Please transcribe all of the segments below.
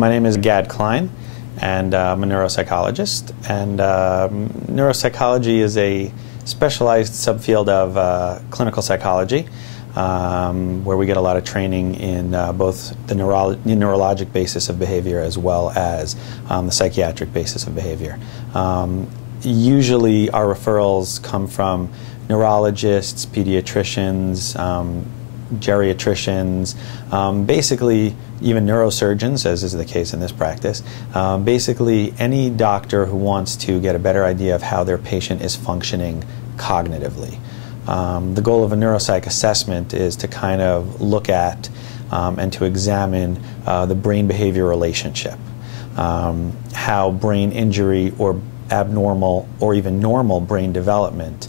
My name is Klein, and I'm a neuropsychologist. And neuropsychology is a specialized subfield of clinical psychology, where we get a lot of training in both the neurologic basis of behavior as well as the psychiatric basis of behavior. Usually our referrals come from neurologists, pediatricians, geriatricians, basically even neurosurgeons, as is the case in this practice. Basically any doctor who wants to get a better idea of how their patient is functioning cognitively. The goal of a neuropsych assessment is to kind of look at and to examine the brain-behavior relationship, how brain injury or abnormal or even normal brain development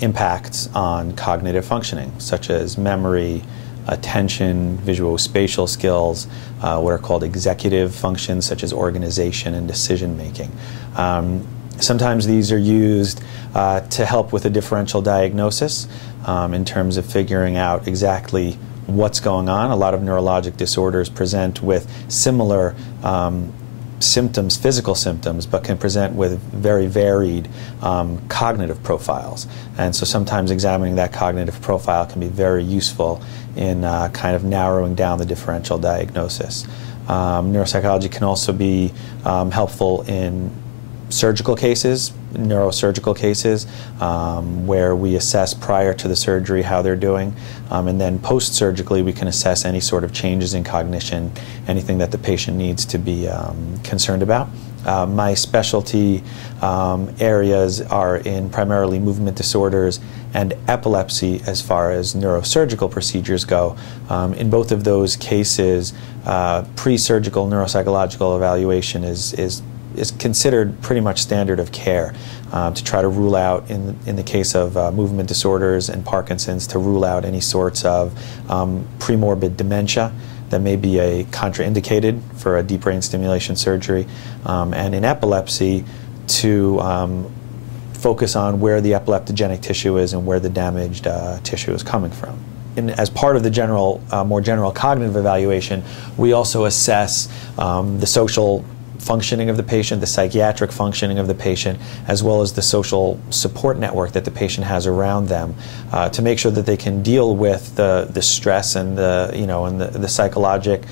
impacts on cognitive functioning, such as memory, attention, visual-spatial skills, what are called executive functions, such as organization and decision-making. Sometimes these are used to help with a differential diagnosis in terms of figuring out exactly what's going on. A lot of neurologic disorders present with similar symptoms, physical symptoms, but can present with very varied cognitive profiles. And so sometimes examining that cognitive profile can be very useful in kind of narrowing down the differential diagnosis. Neuropsychology can also be helpful in surgical cases, neurosurgical cases, where we assess prior to the surgery how they're doing, and then post-surgically we can assess any sort of changes in cognition, anything that the patient needs to be concerned about. My specialty areas are in primarily movement disorders and epilepsy as far as neurosurgical procedures go. In both of those cases, pre-surgical neuropsychological evaluation is considered pretty much standard of care to try to rule out, in the case of movement disorders and Parkinson's, to rule out any sorts of premorbid dementia that may be contraindicated for a deep brain stimulation surgery, and in epilepsy to focus on where the epileptogenic tissue is and where the damaged tissue is coming from. As part of the more general cognitive evaluation, we also assess the social functioning of the patient, the psychiatric functioning of the patient, as well as the social support network that the patient has around them, to make sure that they can deal with the stress and the psychologic,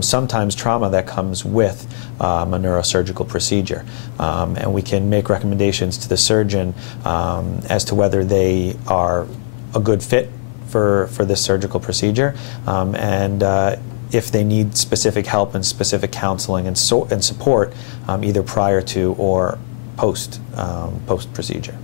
sometimes trauma that comes with a neurosurgical procedure. And we can make recommendations to the surgeon as to whether they are a good fit for this surgical procedure, and if they need specific help and specific counseling and support, either prior to or post procedure.